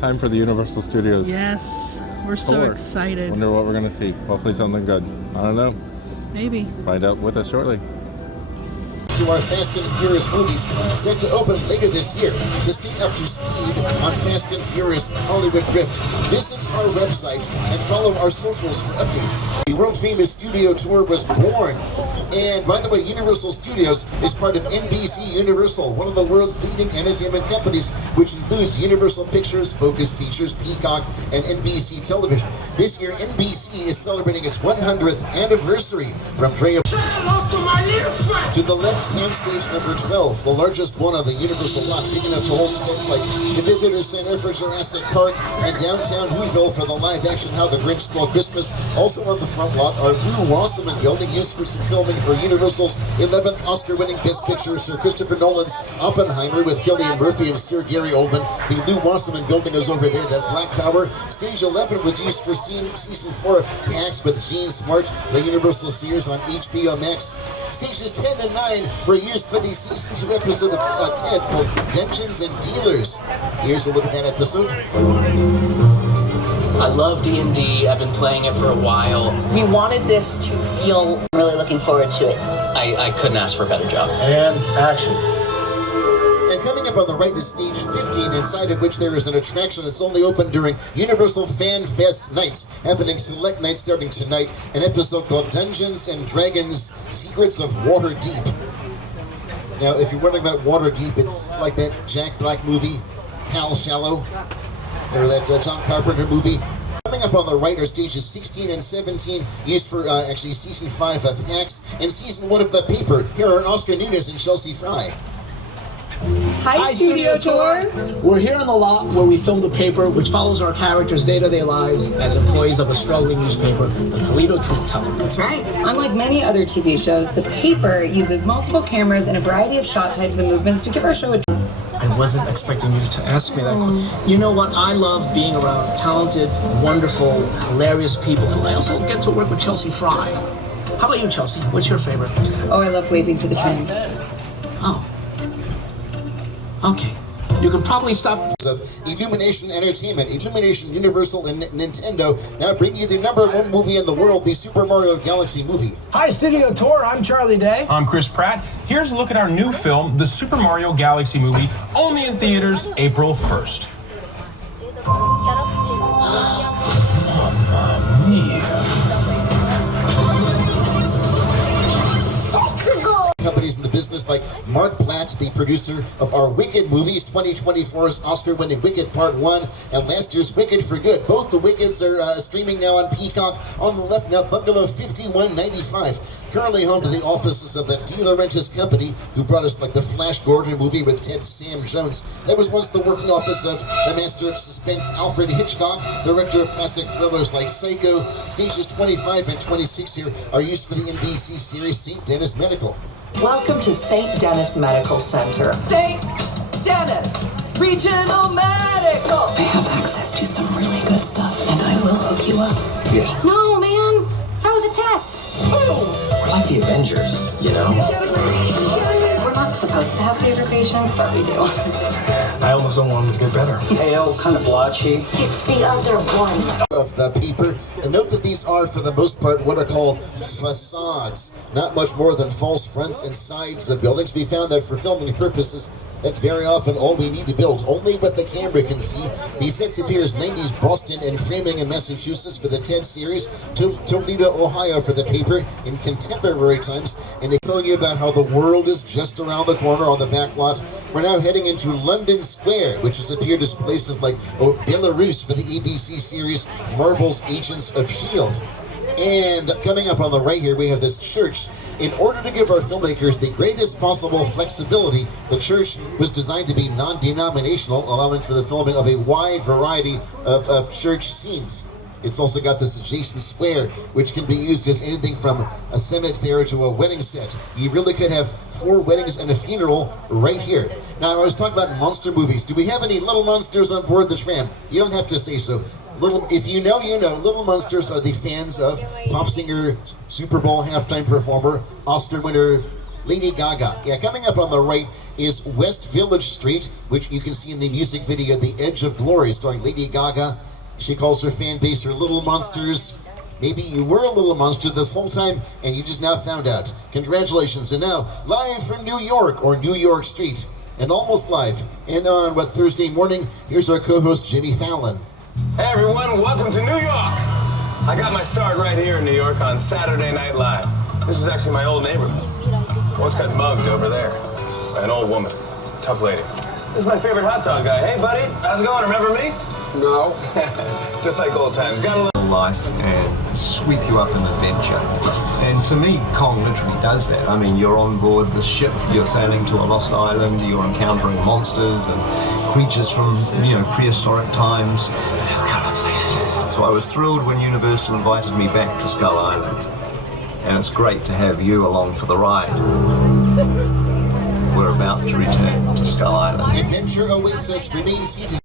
Time for the Universal Studios. Yes, we're so tour. excited. Wonder what we're gonna see. Hopefully something good. I don't know. Maybe. Find out with us shortly. To our Fast and Furious movies set to open later this year. To stay up to speed on Fast and Furious Hollywood Drift, visit our website and follow our socials for updates. The world-famous studio tour was born. And by the way, Universal Studios is part of NBC Universal, one of the world's leading entertainment companies, which includes Universal Pictures, Focus Features, Peacock, and NBC Television. This year, NBC is celebrating its 100th anniversary from Drea to the left, Soundstage number 12, the largest one on the Universal lot, big enough to hold sets like the Visitor Center for Jurassic Park and downtown Whoville for the live-action How the Grinch Stole Christmas. Also on the front lot are Lou Wasserman building used for some filming for Universal's 11th Oscar-winning Best Picture, Sir Christopher Nolan's Oppenheimer with Cillian Murphy and Sir Gary Oldman. The Lou Wasserman building is over there, that black tower. Stage 11 was used for season 4 of Hacks with Gene Smart, the Universal series on HBO Max. Stages 10 and 9 were used for the season 2 episode of Ted called Dungeons and Dealers. Here's a look at that episode. I love D&D. I've been playing it for a while. We wanted this to feel... I'm really looking forward to it. I couldn't ask for a better job. And action. And coming up on the right is stage 15, inside of which there is an attraction that's only open during Universal Fan Fest nights, happening select nights starting tonight, an episode called Dungeons and Dragons Secrets of Waterdeep. Now, if you're wondering about Waterdeep, it's like that Jack Black movie, Hal Shallow, or that John Carpenter movie. Coming up on the right are stages 16 and 17, used for actually season 5 of Hacks and season 1 of The Paper. Here are Oscar Nunez and Chelsea Fry. Hi, Studio Tour! We're here on the lot where we filmed The Paper, which follows our characters' day-to-day lives as employees of a struggling newspaper, the Toledo Truth-Teller. That's right. Unlike many other TV shows, The Paper uses multiple cameras and a variety of shot types and movements to give our show a... I wasn't expecting you to ask me that question. You know what? I love being around talented, wonderful, hilarious people. I also get to work with Chelsea Fry. How about you, Chelsea? What's your favorite? Oh, I love waving to the trams. Oh. Okay. You can probably stop... ...of Illumination Entertainment, Illumination Universal, and Nintendo now bring you the #1 movie in the world, the Super Mario Galaxy movie. Hi, Studio Tour. I'm Charlie Day. I'm Chris Pratt. Here's a look at our new film, the Super Mario Galaxy movie, only in theaters April 1st. Mamma mia. Companies in the business like Mark Platt, the producer of our Wicked movies, 2024's Oscar-winning Wicked Part 1 and last year's Wicked for Good. Both the Wickeds are streaming now on Peacock. On the left now, Bungalow 5195, currently home to the offices of the De Laurentiis company who brought us like the Flash Gordon movie with Ted Sam Jones. That was once the working office of the master of suspense Alfred Hitchcock, director of classic thrillers like Psycho. Stages 25 and 26 here are used for the NBC series St. Denis Medical. Welcome to St. Denis Medical Center. St. Denis Regional Medical. I have access to some really good stuff, and I will hook you up. Yeah. No, man. That was a test. We're like the Avengers, you know? We're not supposed to have favorite patients, but we do. I almost don't want him to get better. Pale, kind of blotchy. It's the other one. Of The Paper, and note that these are for the most part what are called facades, not much more than false fronts and sides of buildings. We found that for filming purposes, that's very often all we need to build, only what the camera can see. The sets appear as 90s Boston and Framingham, Massachusetts for the Ted series, Toledo, Ohio for The Paper in contemporary times, and they tell you about how the world is just around the corner on the back lot. We're now heading into London Square, which has appeared as places like Belarus for the ABC series Marvel's Agents of S.H.I.E.L.D. And coming up on the right here, we have this church. In order to give our filmmakers the greatest possible flexibility, the church was designed to be non-denominational, allowing for the filming of a wide variety of church scenes. It's also got this adjacent square, which can be used as anything from a cemetery to a wedding set. You really could have 4 weddings and a funeral right here. Now, I was talking about monster movies. Do we have any little monsters on board the tram? You don't have to say so. If you know, you know. Little Monsters are the fans of pop singer, Super Bowl halftime performer, Oscar winner Lady Gaga. Yeah, coming up on the right is West Village Street, which you can see in the music video The Edge of Glory, starring Lady Gaga. She calls her fan base her little monsters. Maybe you were a little monster this whole time and you just now found out. Congratulations. And now, live from New York, or New York Street, and almost live, and on Thursday morning, here's our co-host Jimmy Fallon. Hey everyone, welcome to New York. I got my start right here in New York on Saturday Night Live. This is actually my old neighborhood. Once got mugged over there by an old woman, tough lady. This is my favorite hot dog guy. Hey buddy, how's it going? Remember me? No. Just like old times. Got a little life and sweep you up in adventure. And to me, Kong literally does that. I mean, you're on board the ship, you're sailing to a lost island, you're encountering monsters and creatures from, prehistoric times. So I was thrilled when Universal invited me back to Skull Island. And it's great to have you along for the ride. We're about to return to Skull Island. Adventure awaits us. Remain seated.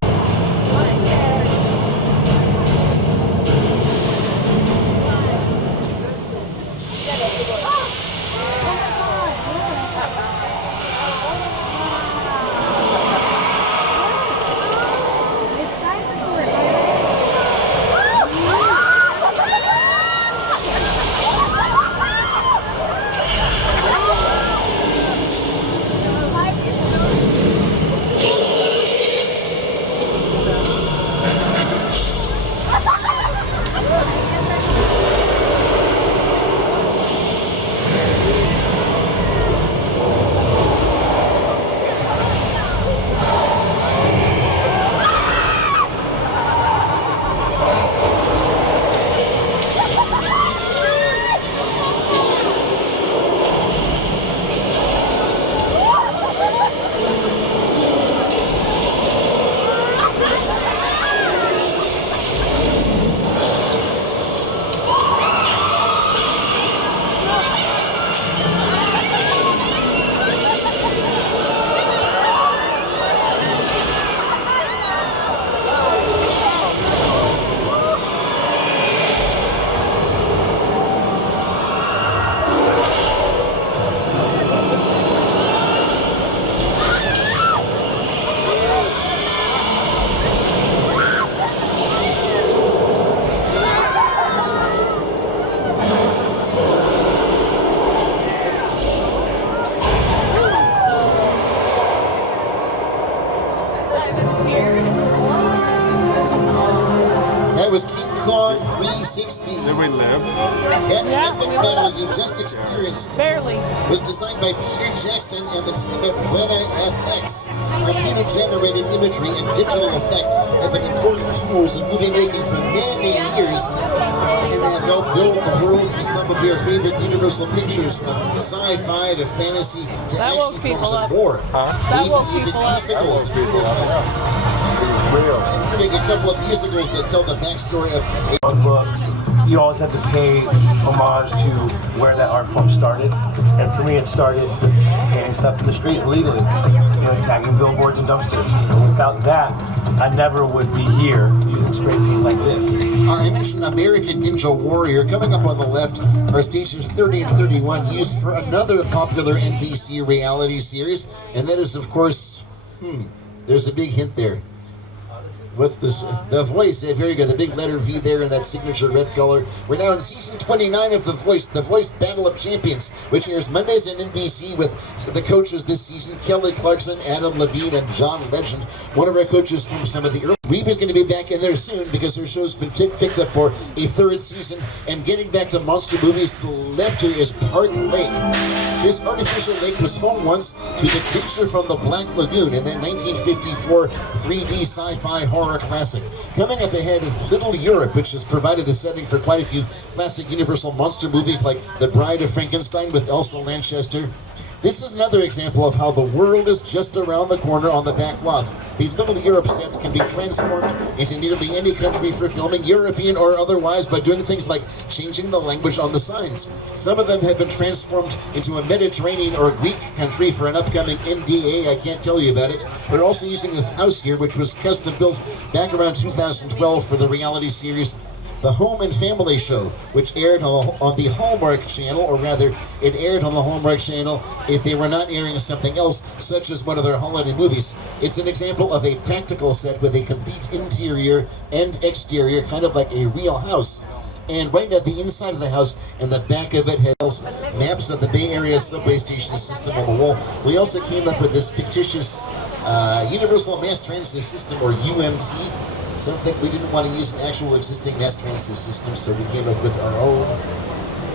That was King Kong 360. Did we live? That epic battle you just experienced was designed by Peter Jackson and the team at Weta FX. Computer-generated imagery and digital effects have been important tools in movie making for many years and have helped build the worlds of some of your favorite Universal pictures, from sci-fi to fantasy to action films and more. Maybe even musicals. Including a couple of musicals that tell the backstory of books. You always have to pay homage to where that art form started. And for me, it started with painting stuff in the street illegally, tagging billboards and dumpsters. And without that, I never would be here using spray paint like this. I mentioned American Ninja Warrior. Coming up on the left are stations 30 and 31, used for another popular NBC reality series, and that is, of course, there's a big hint there. What's this? The Voice. Yeah, very good. The big letter V there in that signature red color. We're now in season 29 of The Voice Battle of Champions, which airs Mondays on NBC with the coaches this season, Kelly Clarkson, Adam Levine, and John Legend. One of our coaches from some of the early... Reba's going to be back in there soon because her show's been picked up for a third season. And getting back to monster movies, to the left here is Park Lake. This artificial lake was home once to the creature from the Black Lagoon in that 1954 3D sci-fi horror classic. Coming up ahead is Little Europe, which has provided the setting for quite a few classic Universal monster movies like The Bride of Frankenstein with Elsa Lanchester. This is another example of how the world is just around the corner on the back lot. The Little Europe sets can be transformed into nearly any country for filming, European or otherwise, by doing things like changing the language on the signs. Some of them have been transformed into a Mediterranean or Greek country for an upcoming NDA. I can't tell you about it. They're also using this house here, which was custom built back around 2012 for the reality series The Home and Family Show, which aired on the Hallmark Channel, or rather, it aired on the Hallmark Channel if they were not airing something else, such as one of their holiday movies. It's an example of a practical set with a complete interior and exterior, kind of like a real house. And right at the inside of the house, and the back of it has maps of the Bay Area subway station system on the wall. We also came up with this fictitious Universal Mass Transit System, or UMT. Something we didn't want to use an actual existing mass transit system, so we came up with our own.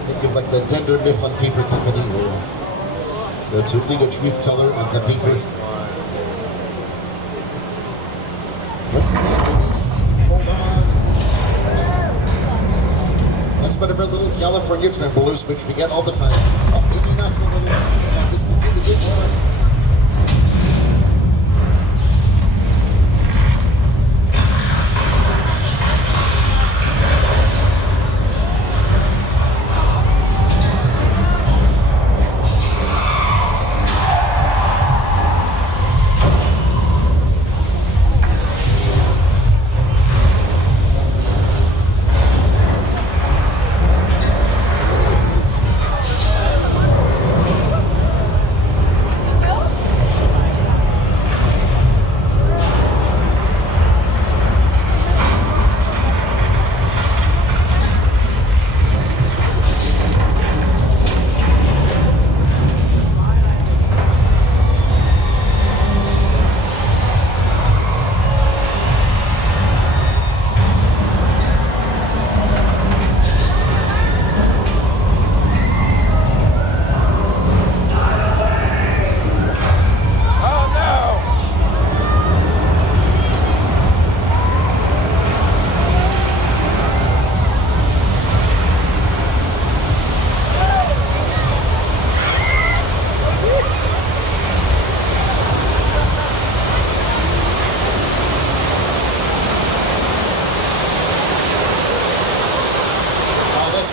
Think of like the Dunder Mifflin Paper Company, or the Toledo Truth Teller on the paper. Once again, we need to see. Hold on. That's one of our little California tremblers, which we get all the time. Oh, maybe not so little. Now, this could be the good one.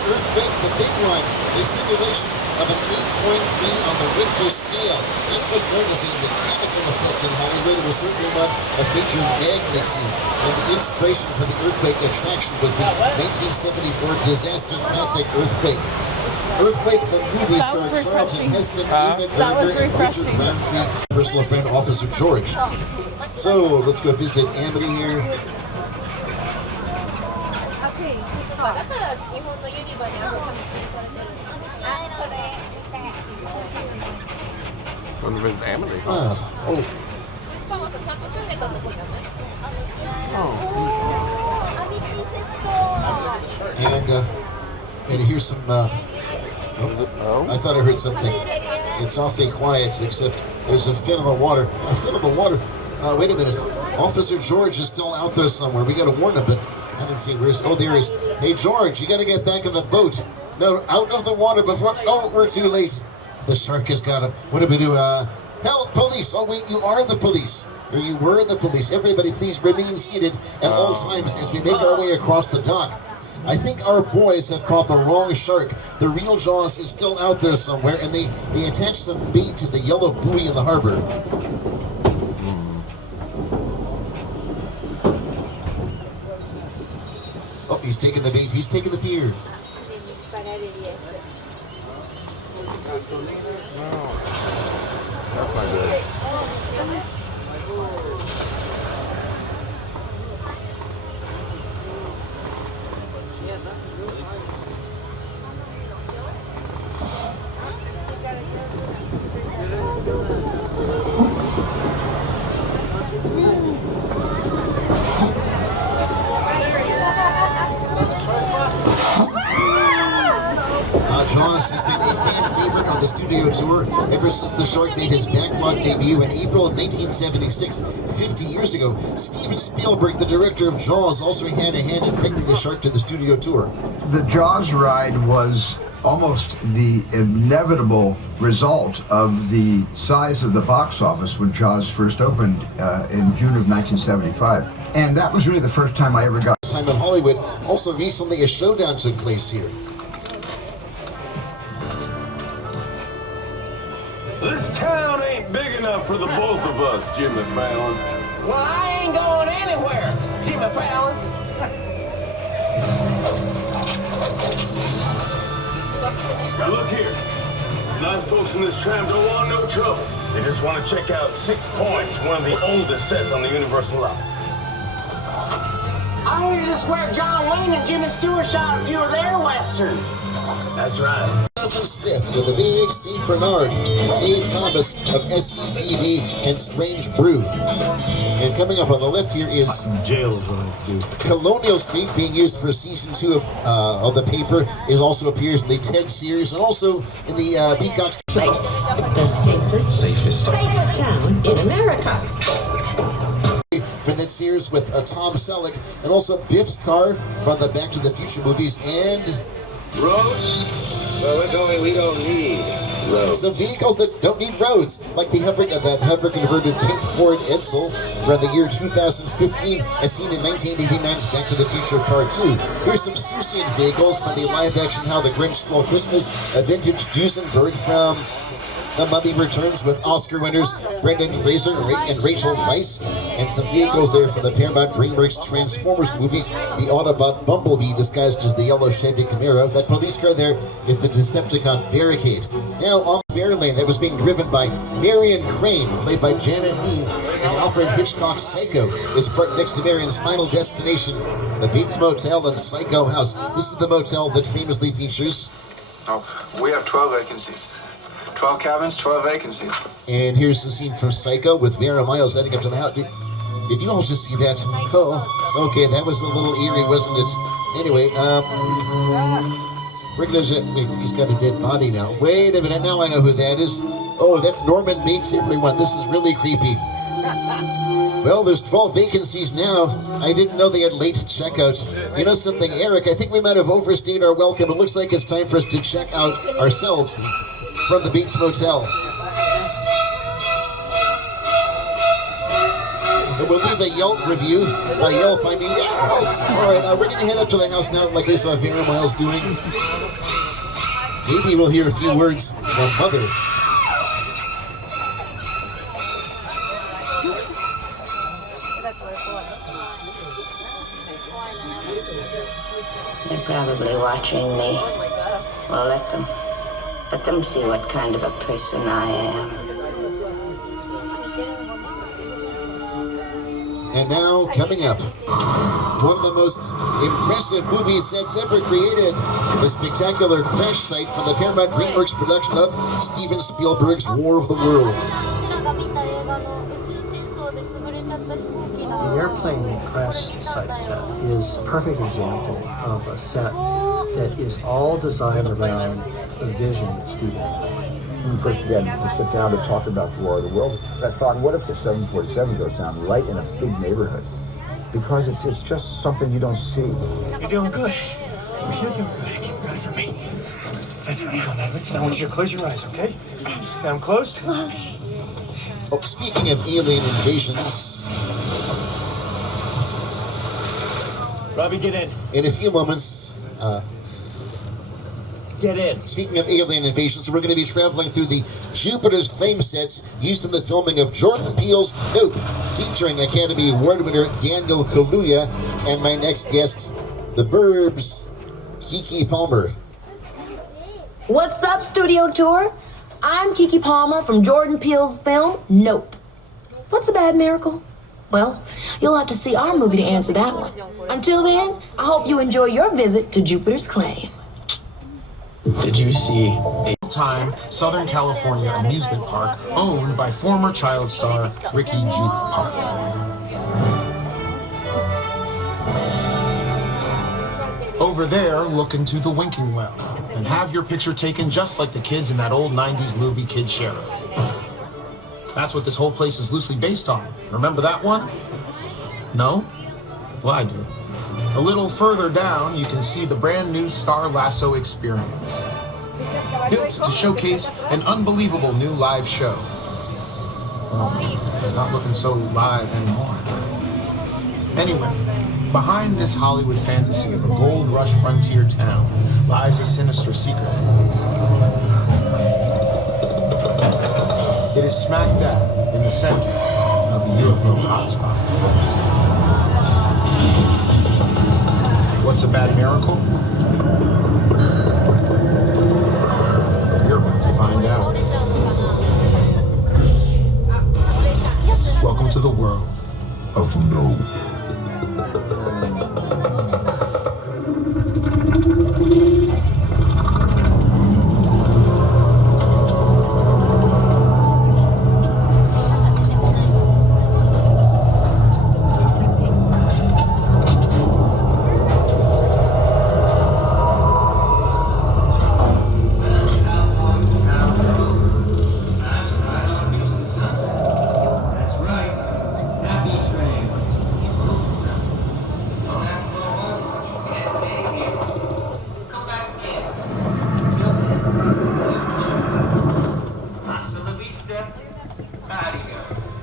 Earthquake, the big one, a simulation of an 8.3 on the Richter scale. That's what's known as a mechanical effect in Hollywood. It was certainly one of major magnitude. And the inspiration for the earthquake attraction was the 1974 disaster classic Earthquake. Earthquake, the movie, starred Charlton Heston, Ava Gardner, and Richard Roundtree, personal friend Officer George. So, let's go visit Amity here. Amity. And here's some. I thought I heard something. It's awfully quiet, except there's a fin of the water. A fin of the water. Wait a minute. Officer George is still out there somewhere. We got to warn him, but I didn't see where's. Oh, there he is. Hey, George, you got to get back in the boat. No, out of the water before. Oh, we're too late. The shark has got him. What do we do? Help, police! Oh, wait, you are the police. Or you were the police. Everybody, please remain seated at all times as we make our way across the dock. I think our boys have caught the wrong shark. The real Jaws is still out there somewhere, and they attached some bait to the yellow buoy in the harbor. Oh, he's taking the bait. He's taking the pier. That's not good. Jaws has been a fan favorite on the studio tour ever since the shark made his backlot debut in April of 1976, 50 years ago. Steven Spielberg, the director of Jaws, also had a hand in bringing the shark to the studio tour. The Jaws ride was almost the inevitable result of the size of the box office when Jaws first opened in June of 1975. And that was really the first time I ever got time in Hollywood. Also recently a showdown took place here. This town ain't big enough for the both of us, Jimmy Fallon. Well, I ain't going anywhere, Jimmy Fallon. nice folks in this tram don't want no trouble. They just want to check out 6 Points, one of the oldest sets on the Universal lot. I heard this where John Wayne and Jimmy Stewart shot a few of their westerns. That's right. Dolphins fifth with the big St. Bernard, Dave Thomas of SCTV and Strange Brew. And coming up on the left here is Colonial Street, being used for season 2 of the paper. It also appears in the Ted series and also in the Peacock Place. The safest town in America. For that series with Tom Selleck, and also Biff's car from the Back to the Future movies, and Roads? Well, we don't need roads. Some vehicles that don't need roads, like the that hover-converted pink Ford Edsel from the year 2015, as seen in 1989's Back to the Future Part 2. Here's some Susian vehicles from the live-action How the Grinch Stole Christmas, a vintage Duesenberg from The Mummy Returns with Oscar winners Brendan Fraser and Rachel Weisz, and some vehicles there from the Paramount DreamWorks Transformers movies, the Autobot Bumblebee disguised as the yellow Chevy Camaro. That police car there is the Decepticon Barricade. Now on Fairlane, that was being driven by Marion Crane, played by Janet Leigh, and Alfred Hitchcock's Psycho is parked next to Marion's final destination, the Bates Motel and Psycho House. This is the motel that famously features... Oh, we have 12 vacancies. 12 cabins, 12 vacancies. And here's the scene from Psycho with Vera Miles heading up to the house. Did you all just see that? Oh, okay, that was a little eerie, wasn't it? Anyway, we're gonna... Wait, he's got a dead body now. Wait a minute, now I know who that is. Oh, that's Norman Bates, everyone. This is really creepy. Well, there's 12 vacancies now. I didn't know they had late checkout. You know something, Eric? I think we might have overstayed our welcome. It looks like it's time for us to check out ourselves from the Bates Motel. And we'll leave a Yelp review. By Yelp, I mean Yelp. Alright, we're going to head up to the house now, like I saw Vera Miles doing. Maybe we'll hear a few words from Mother. They're probably watching me. Well, let them see what kind of a person I am. And now, coming up, one of the most impressive movie sets ever created, the spectacular crash site from the Paramount DreamWorks production of Steven Spielberg's War of the Worlds. The airplane crash site set is a perfect example of a set that is all designed around the vision that Steven had. When we first began to sit down to talk about the War of the Worlds, I thought, what if the 747 goes down right in a big neighborhood? Because it's just something you don't see. You're doing good. You're doing good. Keep listen to me. Listen, now listen, I want you to close your eyes, okay? Okay, I'm closed. Oh, speaking of alien invasions... Robbie, get in. In a few moments... Get in. Speaking of alien invasions, we're going to be traveling through the Jupiter's Claim sets used in the filming of Jordan Peele's Nope, featuring Academy Award winner Daniel Kaluuya and my next guest, the Burbs, Keke Palmer. What's up, Studio Tour? I'm Keke Palmer from Jordan Peele's film Nope. What's a bad miracle? Well, you'll have to see our movie to answer that one. Until then, I hope you enjoy your visit to Jupiter's Claim. Did you see a time Southern California amusement park owned by former child star Ricky Juke Park? Over there, look into the winking well and have your picture taken just like the kids in that old 90s movie Kid Sheriff. That's what this whole place is loosely based on. Remember that one? No? Well, I do. A little further down, you can see the brand new Star Lasso experience, built to showcase an unbelievable new live show. Well, it's not looking so live anymore. Anyway, behind this Hollywood fantasy of a gold rush frontier town lies a sinister secret. It is smack dab in the center of a UFO hotspot. What's a bad miracle? You're about to find out. of no.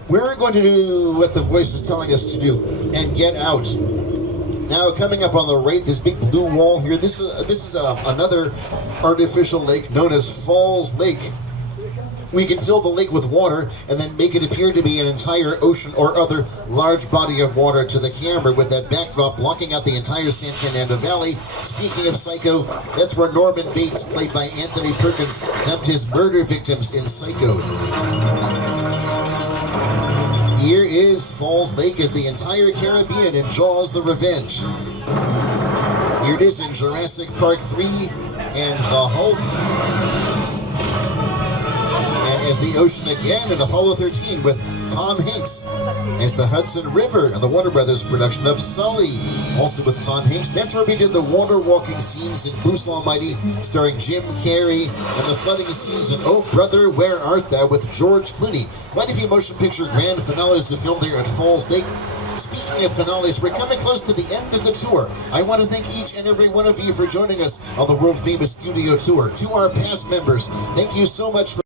We're going to do what the voice is telling us to do and get out. Now, coming up on the right, this big blue wall here, this is another artificial lake known as Falls Lake. We can fill the lake with water and then make it appear to be an entire ocean or other large body of water to the camera with that backdrop blocking out the entire San Fernando Valley. Speaking of Psycho, that's where Norman Bates, played by Anthony Perkins, dumped his murder victims in Psycho. Here is Falls Lake as the entire Caribbean in Jaws the Revenge. Here it is in Jurassic Park 3 and The Hulk. And as the ocean again in Apollo 13 with Tom Hanks as the Hudson River and the Warner Brothers production of Sully, also with Tom Hanks. That's where we did the water walking scenes in Bruce Almighty starring Jim Carrey and the flooding scenes in Oh Brother, Where Art Thou with George Clooney. Quite a few motion picture grand finales are filmed here at Falls Lake. Speaking of finales, we're coming close to the end of the tour. I want to thank each and every one of you for joining us on the world famous studio tour. To our past members, thank you so much for